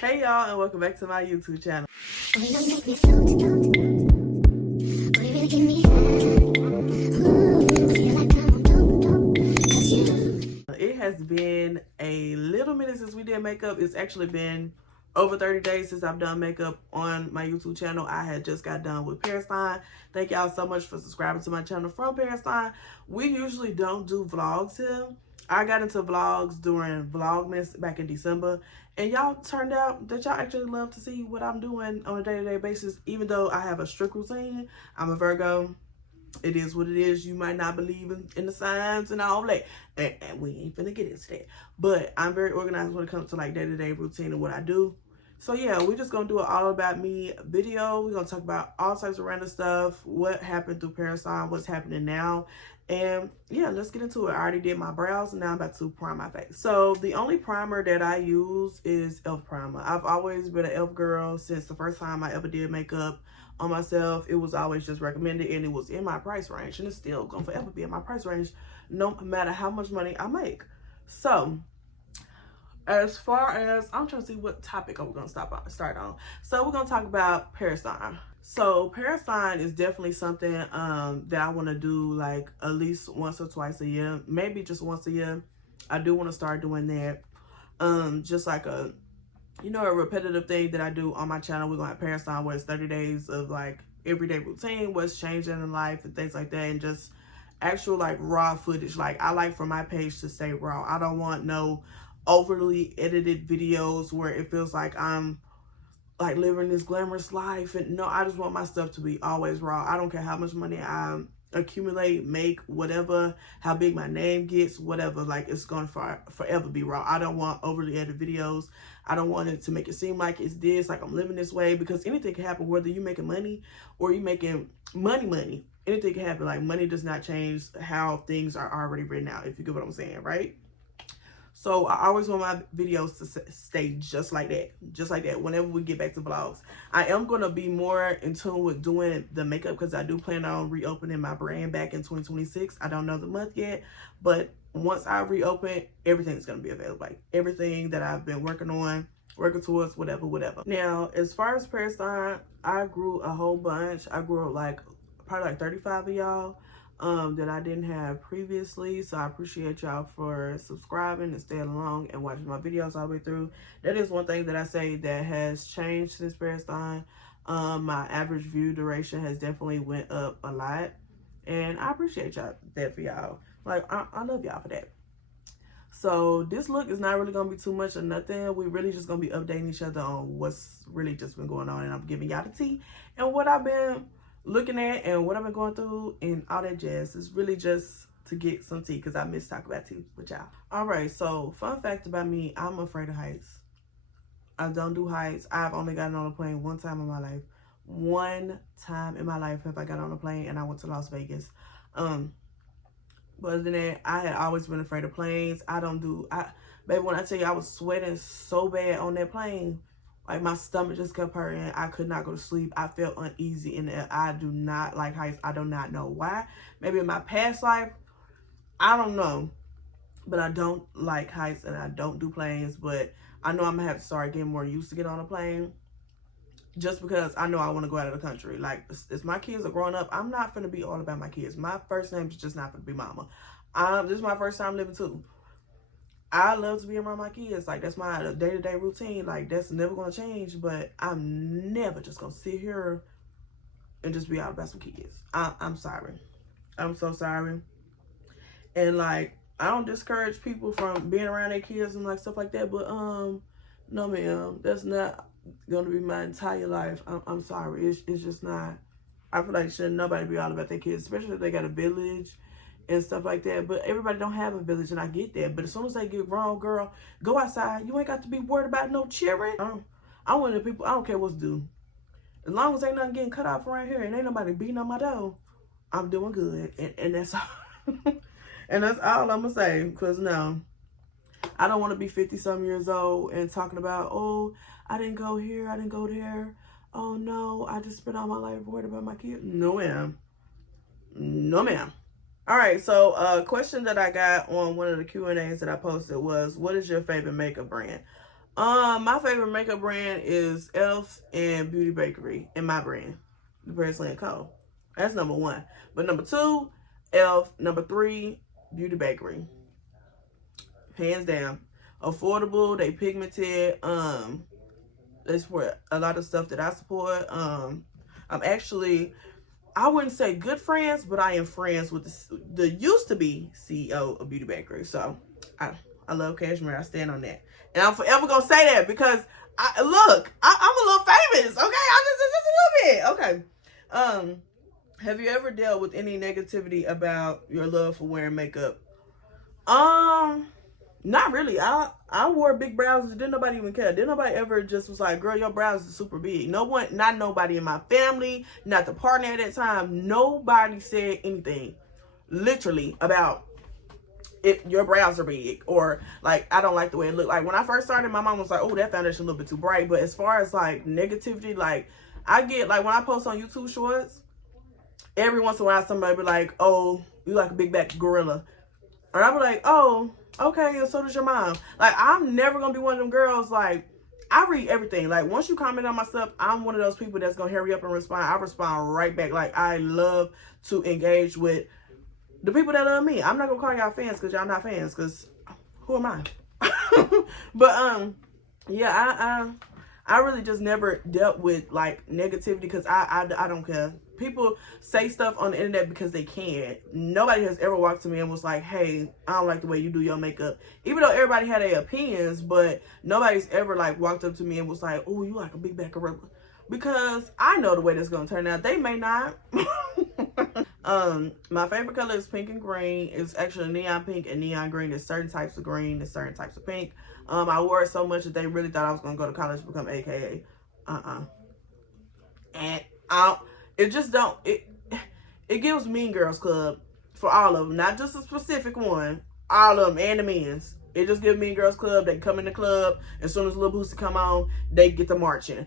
Hey y'all, and welcome back to my YouTube channel. It has been a little minute since we did makeup. It's actually been over 30 days since I've done makeup on my YouTube channel. I had just got done with ParisLynn. Thank y'all so much for subscribing to my channel from ParisLynn. We usually don't do vlogs here. I got into vlogs during Vlogmas back in December, and y'all turned out that y'all actually love to see what I'm doing on a day-to-day basis. Even though I have a strict routine, I'm a Virgo. It is what it is. You might not believe in the signs and all that, and we ain't finna get into that. But I'm very organized when it comes to like day-to-day routine and what I do. So yeah, we're just gonna do an all about me video. We're gonna talk about all types of random stuff, what happened through ParisLynn, what's happening now, and yeah, let's get into it. I already did my brows, and now I'm about to prime my face. So the only primer that I use is e.l.f. primer. I've always been an e.l.f. girl since the first time I ever did makeup on myself. It was always just recommended, and it was in my price range, and it's still gonna forever be in my price range no matter how much money I make. So as far as, I'm trying to see what topic are we gonna start on. So we're gonna talk about ParisLynn. So ParisLynn is definitely something that I want to do like at least once or twice a year, maybe just once a year. I do want to start doing that, just like a, you know, a repetitive thing that I do on my channel. We're gonna have ParisLynn, where it's 30 days of like everyday routine, what's changing in life and things like that, and just actual like raw footage. Like I like for my page to stay raw. I don't want no overly edited videos where it feels like I'm like living this glamorous life. And no, I just want my stuff to be always raw. I don't care how much money I accumulate, make, whatever, how big my name gets, whatever. Like it's gonna forever be raw. I don't want overly edited videos. I don't want it to make it seem like it's this, like I'm living this way, because anything can happen, whether you making money or you making money. Anything can happen. Like money does not change how things are already written out, if you get what I'm saying, right? So I always want my videos to stay just like that whenever we get back to vlogs. I am going to be more in tune with doing the makeup, because I do plan on reopening my brand back in 2026. I don't know the month yet, but once I reopen, everything's going to be available. Like everything that I've been working towards, whatever. Now, as far as ParisLynn, I grew a whole bunch. I grew like probably like 35 of y'all that I didn't have previously. So I appreciate y'all for subscribing and staying along and watching my videos all the way through. That is one thing that I say that has changed since ParisLynn. My average view duration has definitely went up a lot, and I appreciate y'all that for y'all. Like I love y'all for that. So this look is not really gonna be too much of nothing. We really just gonna be updating each other on what's really just been going on, and I'm giving y'all the tea and what I've been looking at and what I've been going through and all that jazz. It's really just to get some tea, because I miss talking about tea with y'all. All right, so fun fact about me, I'm afraid of heights. I don't do heights. I've only gotten on a plane one time in my life. One time in my life have I got on a plane, and I went to Las Vegas. But other than that, I had always been afraid of planes. Baby, when I tell you I was sweating so bad on that plane, like my stomach just kept hurting. I could not go to sleep. I felt uneasy in there. I do not like heights. I do not know why. Maybe in my past life, I don't know. But I don't like heights, and I don't do planes. But I know I'm going to have to start getting more used to get on a plane, just because I know I want to go out of the country. Like, as my kids are growing up, I'm not going to be all about my kids. My first name is just not going to be mama. This is my first time living too. I love to be around my kids. Like, that's my day-to-day routine. Like, that's never going to change. But I'm never just going to sit here and just be out about some kids. I'm sorry. I'm so sorry. And, like, I don't discourage people from being around their kids and, like, stuff like that. But, no, ma'am. That's not going to be my entire life. I'm sorry. It's just not. I feel like shouldn't nobody be all about their kids, especially if they got a village and stuff like that. But everybody don't have a village, and I get that. But as soon as they get wrong, girl, go outside. You ain't got to be worried about no children. I'm one of the people, I don't care what's due. As long as ain't nothing getting cut off around here and ain't nobody beating on my door, I'm doing good. And that's all. And that's all I'm gonna say. Because no, I don't want to be 50-some years old and talking about, oh, I didn't go here, I didn't go there. Oh no, I just spent all my life worried about my kids. No, ma'am. No, ma'am. All right, so a question that I got on one of the Q&As that I posted was, what is your favorite makeup brand? My favorite makeup brand is e.l.f. and Beauty Bakery, and my brand, the ParisLynn Co. That's number 1. But number 2, e.l.f. Number 3, Beauty Bakery. Hands down. Affordable, they pigmented. They support a lot of stuff that I support. I'm actually, I wouldn't say good friends, but I am friends with the used to be CEO of Beauty Bakery. So I love Cashmere. I stand on that. And I'm forever going to say that because, I'm a little famous, okay? I'm just a little bit, okay? Have you ever dealt with any negativity about your love for wearing makeup? Not really. I wore big brows. Didn't nobody even care. Didn't nobody ever just was like, girl, your brows are super big. No one, not nobody in my family, not the partner at that time. Nobody said anything, literally, about if your brows are big or like I don't like the way it looked. Like when I first started, my mom was like, oh, that foundation a little bit too bright. But as far as like negativity, like I get like when I post on YouTube shorts, every once in a while somebody be like, oh, you like a big back gorilla. And I be like, oh, okay, and so does your mom. Like I'm never gonna be one of them girls. Like I read everything. Like once you comment on my stuff, I'm one of those people that's gonna hurry up and respond. I respond right back. Like I love to engage with the people that love me. I'm not gonna call y'all fans because y'all not fans, because who am I? But yeah, I really just never dealt with like negativity because I don't care. People say stuff on the internet because they can. Nobody has ever walked to me and was like, hey, I don't like the way you do your makeup. Even though everybody had their opinions, but nobody's ever like walked up to me and was like, oh, you like a big back gorilla. Because I know the way that's gonna turn out. They may not. My favorite color is pink and green. It's actually neon pink and neon green. There's certain types of green, there's certain types of pink. I wore it so much that they really thought I was gonna go to college to become AKA. And it just don't, it gives Mean Girls Club for all of them, not just a specific one, all of them and the men's. It just gives Mean Girls Club. They come in the club, as soon as Lil Boosie come on, they get the marching.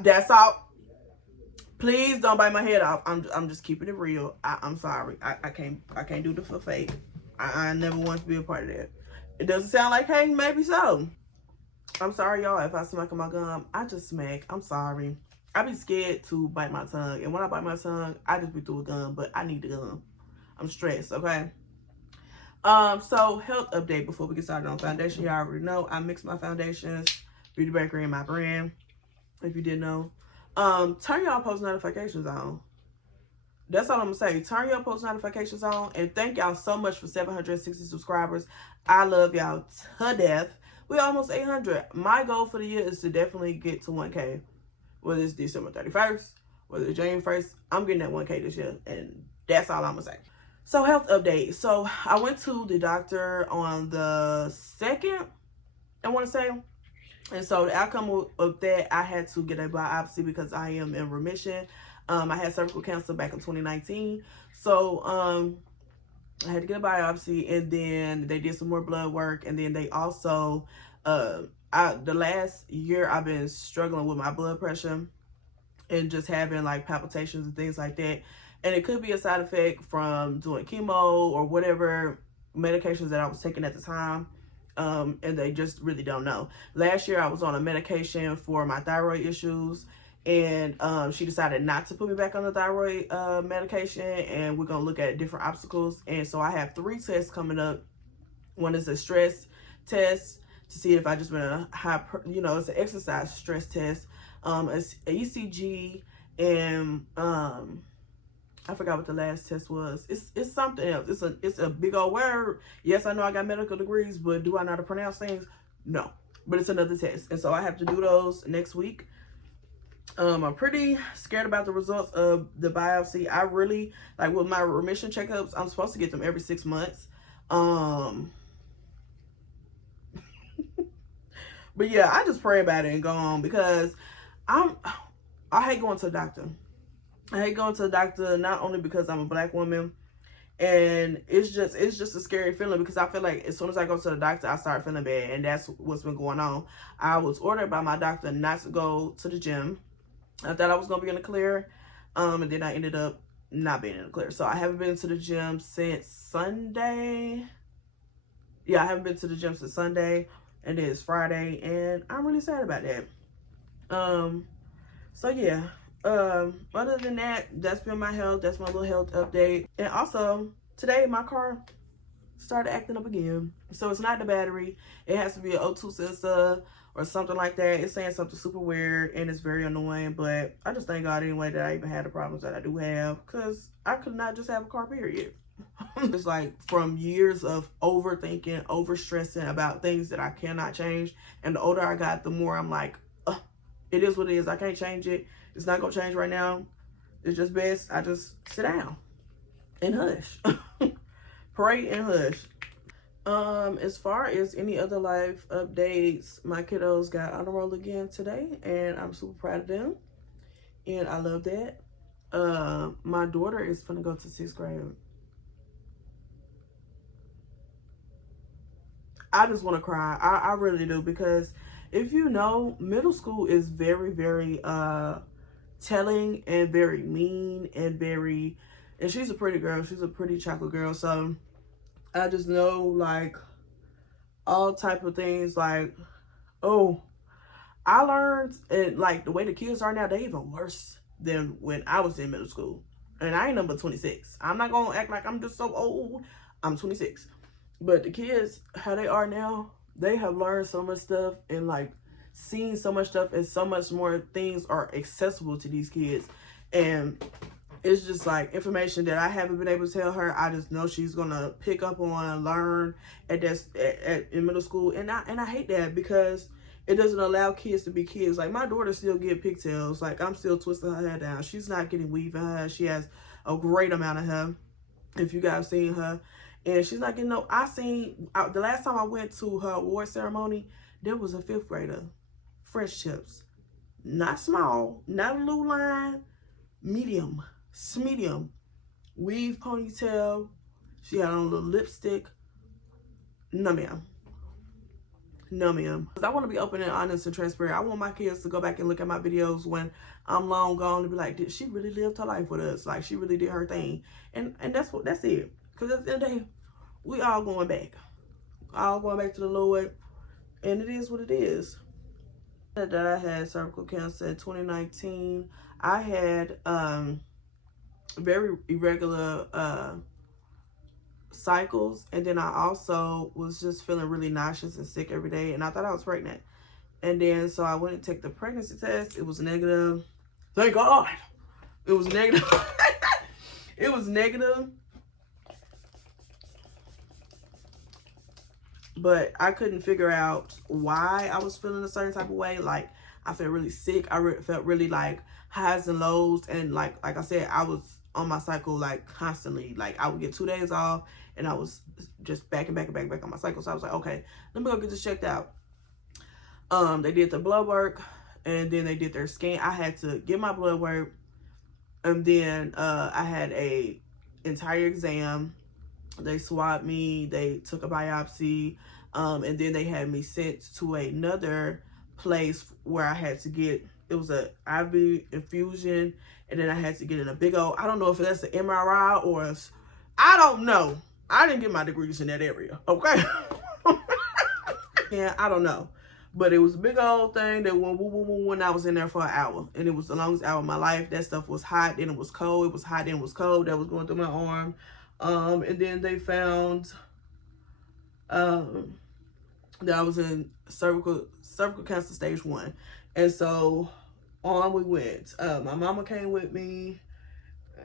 That's all. Please don't bite my head off. I'm just keeping it real. I'm sorry. I can't do this for fake. I never want to be a part of that. It doesn't sound like hey, maybe so. I'm sorry, y'all. If I smack on my gum, I just smack. I'm sorry. I be scared to bite my tongue, and when I bite my tongue, I just be through a gum. But I need the gum. I'm stressed. Okay. So health update before we get started on foundation. Y'all already know I mix my foundations, Beauty Bakery and my brand. If you didn't know. Turn y'all post notifications on. That's all I'm gonna say. Turn your post notifications on, and thank y'all so much for 760 subscribers. I love y'all to death. We're almost 800. My goal for the year is to definitely get to 1K. Whether it's December 31st, whether it's January 1st, I'm getting that 1K this year, and that's all I'm gonna say. So health update. So I went to the doctor on the 2nd, I want to say. And so the outcome of that, I had to get a biopsy because I am in remission. I had cervical cancer back in 2019. So I had to get a biopsy, and then they did some more blood work. And then they also, the last year I've been struggling with my blood pressure and just having like palpitations and things like that. And it could be a side effect from doing chemo or whatever medications that I was taking at the time. And they just really don't know. Last year I was on a medication for my thyroid issues, and she decided not to put me back on the thyroid medication, and we're gonna look at different obstacles. And so I have 3 tests coming up. One is a stress test to see if I just been a high, it's an exercise stress test. It's an ECG, and I forgot what the last test was. It's something else. It's a big old word. Yes, I know I got medical degrees, but do I know how to pronounce things? No. But it's another test. And so I have to do those next week. I'm pretty scared about the results of the biopsy. I really, like with my remission checkups, I'm supposed to get them every 6 months. But yeah, I just pray about it and go on, because I hate going to the doctor. I hate going to the doctor, not only because I'm a black woman, and it's just a scary feeling, because I feel like as soon as I go to the doctor, I start feeling bad, and that's what's been going on. I was ordered by my doctor not to go to the gym. I thought I was going to be in the clear, and then I ended up not being in the clear. So I haven't been to the gym since Sunday. Yeah, I haven't been to the gym since Sunday. and then it's Friday, and I'm really sad about that. So yeah, other than that, that's been my health. That's my little health update. And also today my car started acting up again. So it's not the battery. It has to be an O2 sensor or something like that. It's saying something super weird and it's very annoying, but I just thank God anyway that I even had the problems that I do have, because I could not just have a car, period. It's like from years of overthinking, overstressing about things that I cannot change. And the older I got, the more I'm like, it is what it is. I can't change it. It's not gonna change right now. It's just best I just sit down and hush. Pray and hush. As far as any other life updates, my kiddos got honor roll again today, and I'm super proud of them, and I love that. My daughter is gonna go to 6th grade. I just want to cry. I really do, because if you know, middle school is very, very telling and very mean and very, and she's a pretty girl. She's a pretty chocolate girl. So I just know, like, all type of things. Like, oh, I learned, and like the way the kids are now, they even worse than when I was in middle school. And I ain't number 26. I'm not gonna act like I'm just so old. I'm 26. But the kids, how they are now, they have learned so much stuff and like seen so much stuff, and so much more things are accessible to these kids. And it's just like information that I haven't been able to tell her. I just know she's gonna pick up on, learn in middle school. And I hate that, because it doesn't allow kids to be kids. Like, my daughter still get pigtails. Like, I'm still twisting her hair down. She's not getting weave in her hair. She has a great amount of hair, if you guys seen her. And she's not getting no, the last time I went to her award ceremony, there was a 5th grader, fresh tips. Not small, not a little line, medium, weave ponytail. She had on a little lipstick. No, ma'am. No, ma'am. I want to be open and honest and transparent. I want my kids to go back and look at my videos when I'm long gone, to be like, did she really live her life with us? Like, she really did her thing. And that's it. Because at the end of the day, we all going back. All going back to the Lord. And it is what it is. That I had cervical cancer in 2019. I had very irregular cycles. And then I also was just feeling really nauseous and sick every day. And I thought I was pregnant. And then so I went and took the pregnancy test. It was negative. Thank God. It was negative. It was negative. But I couldn't figure out why I was feeling a certain type of way. Like, I felt really sick. I felt really like highs and lows. And like I said, I was on my cycle like constantly. Like, I would get 2 days off and I was just back on my cycle. So I was like, okay, let me go get this checked out. They did the blood work, and then they did their scan. I had to get my blood work, and then I had a entire exam. They swabbed me, they took a biopsy, and then they had me sent to another place where I had to get, it was a IV infusion, and then I had to get in a big old, I don't know if that's an MRI or, I don't know. I didn't get my degrees in that area, okay? Yeah, I don't know. But it was a big old thing that went when I was in there for an hour. And it was the longest hour of my life. That stuff was hot, then it was cold. It was hot, then it was cold. That was going through my arm. And then they found that I was in cervical cancer stage 1. And so on we went. My mama came with me,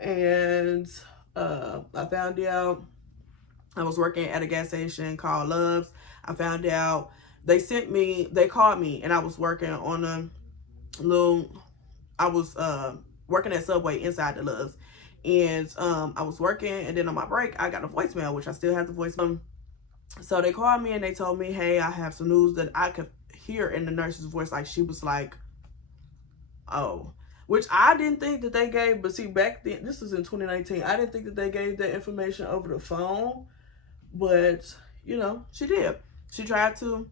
and I found out I was working at a gas station called Love's. I found out they called me, and I was working on a little, I was working at Subway inside the Love's. And I was working, and then on my break, I got a voicemail, which I still have the voicemail. So they called me and they told me, hey, I have some news. That I could hear in the nurse's voice, like she was like, oh, which I didn't think that they gave. But see, back then, this was in 2019, I didn't think that they gave that information over the phone. But, you know, she did. She tried to.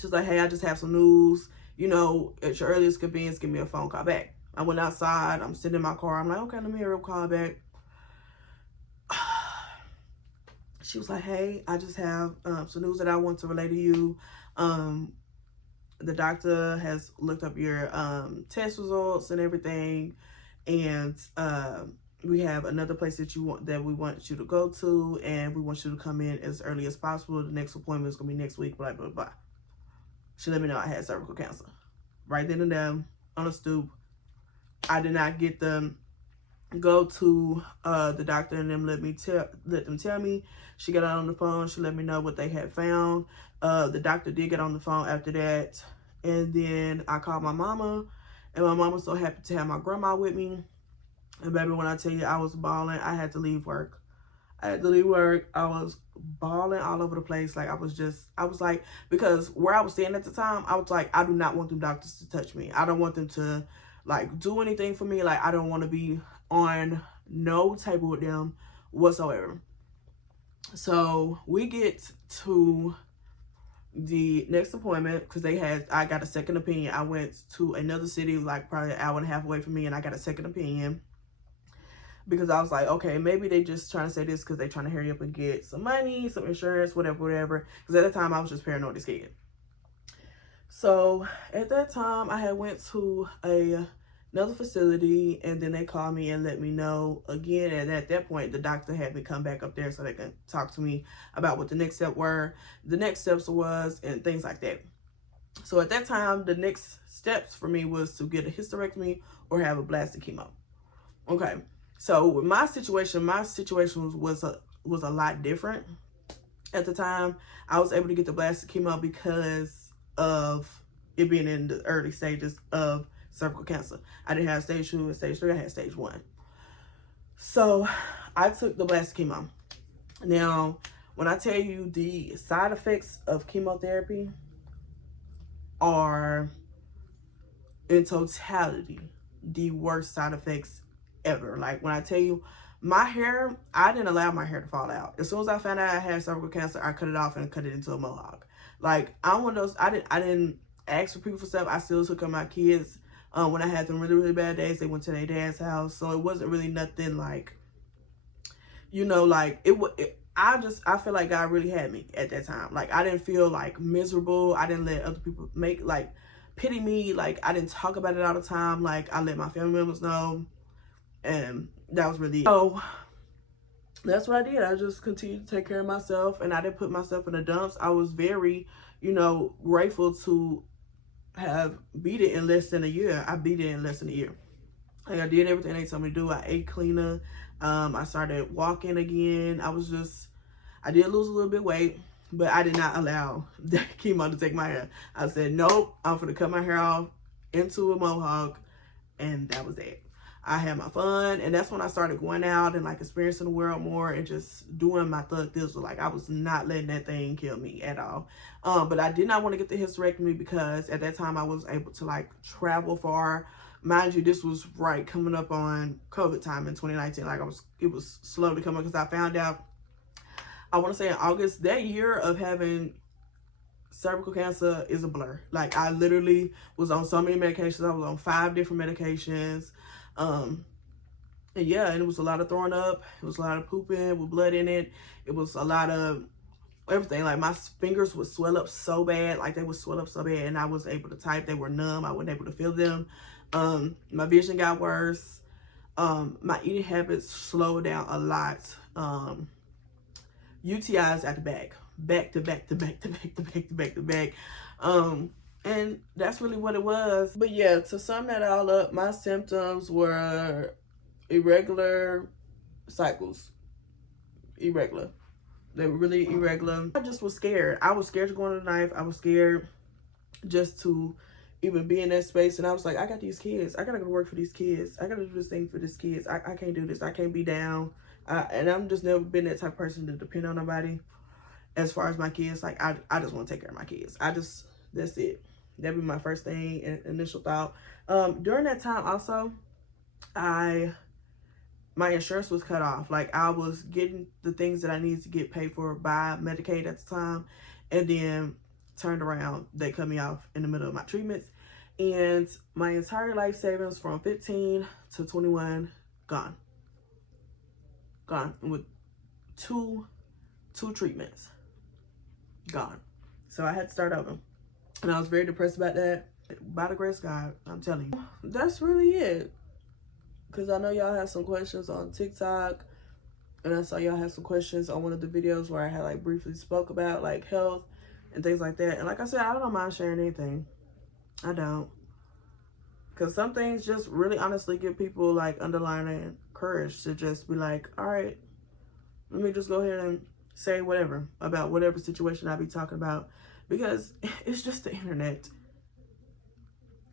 She's like, hey, I just have some news. You know, at your earliest convenience, give me a phone call back. I went outside. I'm sitting in my car. I'm like, okay, let me hear a call back. She was like, hey, I just have some news that I want to relay to you. The doctor has looked up your test results and everything, and we have another place that we want you to go to, and we want you to come in as early as possible. The next appointment is gonna be next week, blah blah blah. She let me know I had cervical cancer right then and there on a stoop. I did not get them go to the doctor and them let them tell me. She got on the phone. She let me know what they had found. The doctor did get on the phone after that, and then I called my mama, and my mama was so happy to have my grandma with me. And baby, when I tell you I was bawling, I had to leave work. I was bawling all over the place. Like I was like, because where I was staying at the time, I was like, I do not want them doctors to touch me. I don't want them to like do anything for me. Like I don't want to be on no table with them whatsoever. So we get to the next appointment because I got a second opinion. I went to another city, like probably an hour and a half away from me, and I got a second opinion. Because I was like, okay, maybe they just trying to say this because they trying to hurry up and get some money, some insurance, whatever. Because at the time, I was just paranoid as kid. So at that time, I had went to another facility, and then they called me and let me know again. And at that point, the doctor had me come back up there so they could talk to me about what the next steps was, and things like that. So at that time, the next steps for me was to get a hysterectomy or have a blasted chemo. Okay. So with my situation was a lot different. At the time, I was able to get the blasted chemo because of it being in the early stages of cervical cancer. I didn't have stage 2 and stage 3. I had stage 1. So I took the blasted chemo. Now, when I tell you the side effects of chemotherapy are in totality the worst side effects ever. Like when I tell you my hair, I didn't allow my hair to fall out. As soon as I found out I had cervical cancer, I cut it off and cut it into a mohawk. Like I'm one of those, I didn't ask for people for stuff. I still took care of my kids. When I had them really bad days, they went to their dad's house. So it wasn't really nothing like, you know, like I feel like God really had me at that time. Like I didn't feel like miserable. I didn't let other people pity me. Like I didn't talk about it all the time. Like I let my family members know. And that was really it. So that's what I did. I just continued to take care of myself, and I didn't put myself in the dumps. I was very, you know, grateful to have beat it in less than a year. I beat it in less than a year. Like I did everything they told me to do. I ate cleaner. I started walking again. I did lose a little bit of weight, but I did not allow that chemo to take my hair. I said, nope, I'm gonna cut my hair off into a mohawk, and that was it. I had my fun, and that's when I started going out and like experiencing the world more and just doing my thug thizzle. Like I was not letting that thing kill me at all. But I did not want to get the hysterectomy because at that time I was able to like travel far. Mind you, this was right coming up on COVID time in 2019. Like it was slowly coming because I found out, I want to say in August that year, of having cervical cancer is a blur. Like I literally was on so many medications. I was on 5 different medications. And yeah, and it was a lot of throwing up. It was a lot of pooping with blood in it. It was a lot of everything. Like my fingers would swell up so bad. Like they would swell up so bad, and I was able to type. They were numb. I wasn't able to feel them. My vision got worse. My eating habits slowed down a lot. UTIs at the back to back. And that's really what it was. But yeah, to sum that all up, my symptoms were irregular cycles. Irregular. They were really irregular. I just was scared. I was scared to go on the knife. I was scared just to even be in that space. And I was like, I got these kids. I gotta go to work for these kids. I gotta do this thing for these kids. I can't do this. I can't be down. And I'm just never been that type of person to depend on nobody. As far as my kids, like I just want to take care of my kids. That's it. That'd be my first thing and initial thought. During that time also, my insurance was cut off. Like I was getting the things that I needed to get paid for by Medicaid at the time, and then turned around, they cut me off in the middle of my treatments, and my entire life savings from 15 to 21 gone with two treatments gone. So I had to start over. And I was very depressed about that. By the grace of God, I'm telling you. That's really it. Because I know y'all have some questions on TikTok. And I saw y'all have some questions on one of the videos where I had like briefly spoke about like health and things like that. And like I said, I don't mind sharing anything. I don't. Because some things just really honestly give people like underlying courage to just be like, all right, let me just go ahead and say whatever about whatever situation I be talking about. Because it's just the internet.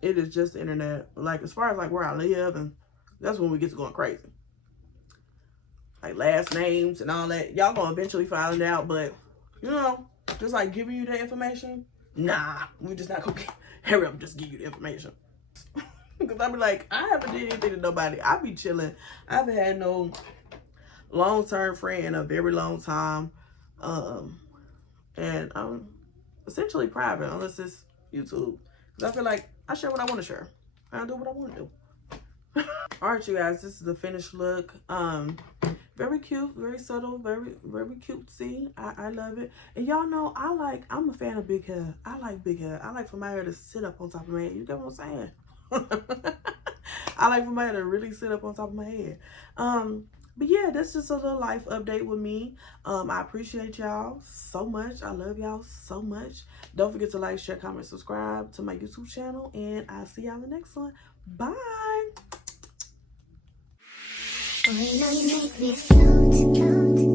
It is just the internet. Like as far as like where I live, and that's when we get to going crazy. Like last names and all that. Y'all gonna eventually find it out, but you know, just like giving you the information, nah, we just not gonna hurry up and just give you the information. Because I be like, I haven't did anything to nobody. I be chilling. I haven't had no long-term friend in a very long time. And I'm essentially private unless it's YouTube. Because I feel like I share what I want to share. I do what I want to do. All right, you guys, this is the finished look. Very cute, very subtle, very cutesy. I love it. And y'all know I'm a fan of big hair. I like big hair. I like for my hair to sit up on top of my head. You get what I'm saying? I like for my hair to really sit up on top of my head. But yeah, that's just a little life update with me. I appreciate y'all so much. I love y'all so much. Don't forget to like, share, comment, subscribe to my YouTube channel, and I'll see y'all in the next one. Bye. Oh, you know you make me float.